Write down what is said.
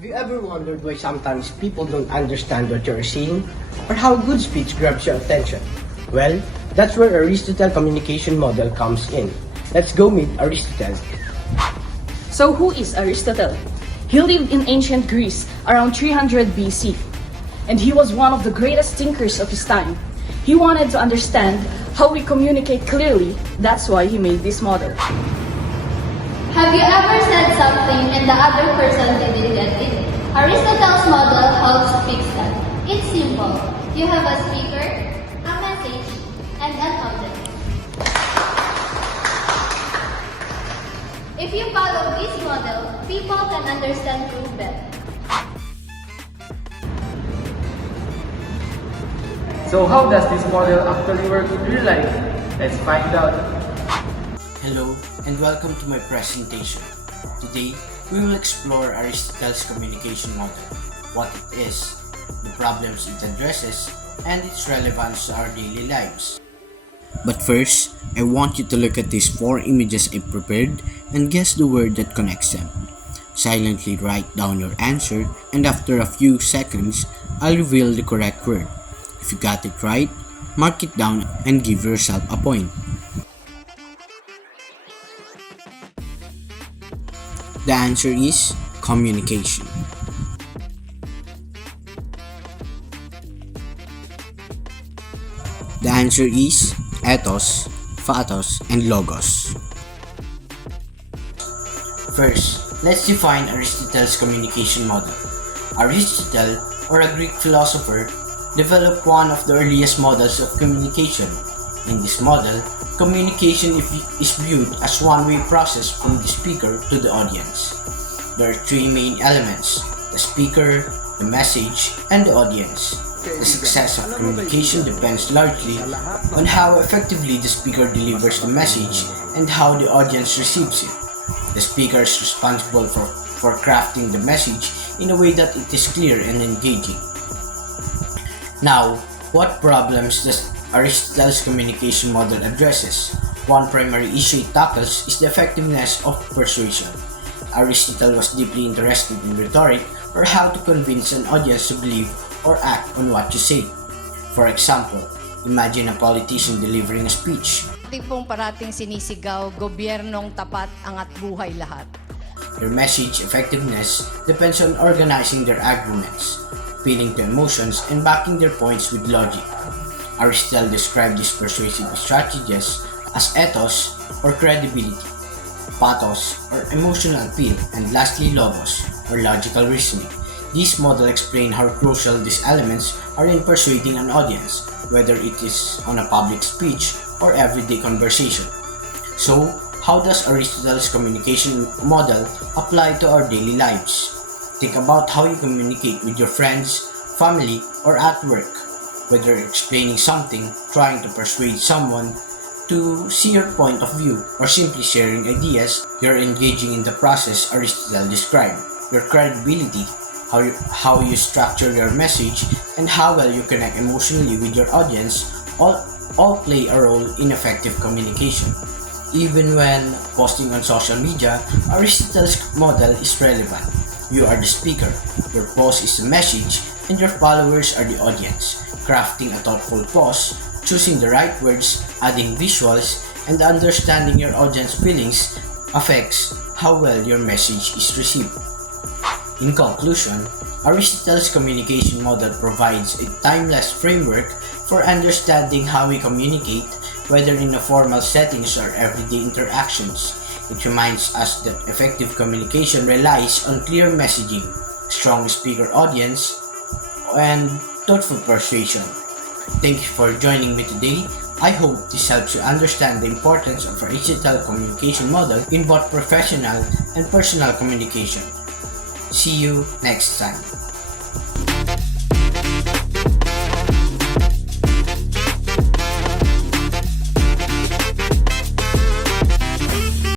Have you ever wondered why sometimes people don't understand what you're saying, or how good speech grabs your attention? Well, that's where Aristotle communication model comes in. Let's go meet Aristotle. So who is Aristotle? He lived in ancient Greece around 300 BC, and he was one of the greatest thinkers of his time. He wanted to understand how we communicate clearly. That's why he made this model. Have you ever said something and the other person didn't get it? Aristotle's model helps fix that. It's simple. You have a speaker, a message, and an audience. If you follow this model, people can understand you better. So how does this model actually work in real life? Let's find out. Hello and welcome to my presentation. Today, we will explore Aristotle's communication model, what it is, the problems it addresses, and its relevance to our daily lives. But first, I want you to look at these 4 images I prepared and guess the word that connects them. Silently write down your answer, and after a few seconds, I'll reveal the correct word. If you got it right, mark it down and give yourself a point. The answer is communication. The answer is ethos, pathos, and logos. First, let's define Aristotle's communication model. Aristotle, or a Greek philosopher, developed one of the earliest models of communication. In this model, communication is viewed as one-way process from the speaker to the audience. There are 3 main elements: the speaker, the message, and the audience. The success of communication depends largely on how effectively the speaker delivers the message and how the audience receives it. The speaker is responsible for crafting the message in a way that it is clear and engaging. Now, what problems does Aristotle's communication model addresses? One primary issue it tackles is the effectiveness of persuasion. Aristotle was deeply interested in rhetoric, or how to convince an audience to believe or act on what you say. For example, imagine a politician delivering a speech. Tipong parating sinisigaw, gobyernong tapat, angat buhay lahat. Their message effectiveness depends on organizing their arguments, appealing to emotions, and backing their points with logic. Aristotle described these persuasive strategies as ethos, or credibility, pathos, or emotional appeal, and lastly logos, or logical reasoning. These models explain how crucial these elements are in persuading an audience, whether it is on a public speech or everyday conversation. So, how does Aristotle's communication model apply to our daily lives? Think about how you communicate with your friends, family, or at work. Whether explaining something, trying to persuade someone to see your point of view, or simply sharing ideas, you're engaging in the process Aristotle described. Your credibility, how you structure your message, and how well you connect emotionally with your audience all play a role in effective communication. Even when posting on social media, Aristotle's model is relevant. You are the speaker, your post is the message, and your followers are the audience. Crafting a thoughtful post, choosing the right words, adding visuals, and understanding your audience feelings affects how well your message is received. In conclusion, Aristotle's communication model provides a timeless framework for understanding how we communicate, whether in a formal settings or everyday interactions. It reminds us that effective communication relies on clear messaging, strong speaker audience, and thoughtful persuasion. Thank you for joining me today. I hope this helps you understand the importance of Aristotle's communication model in both professional and personal communication. See you next time.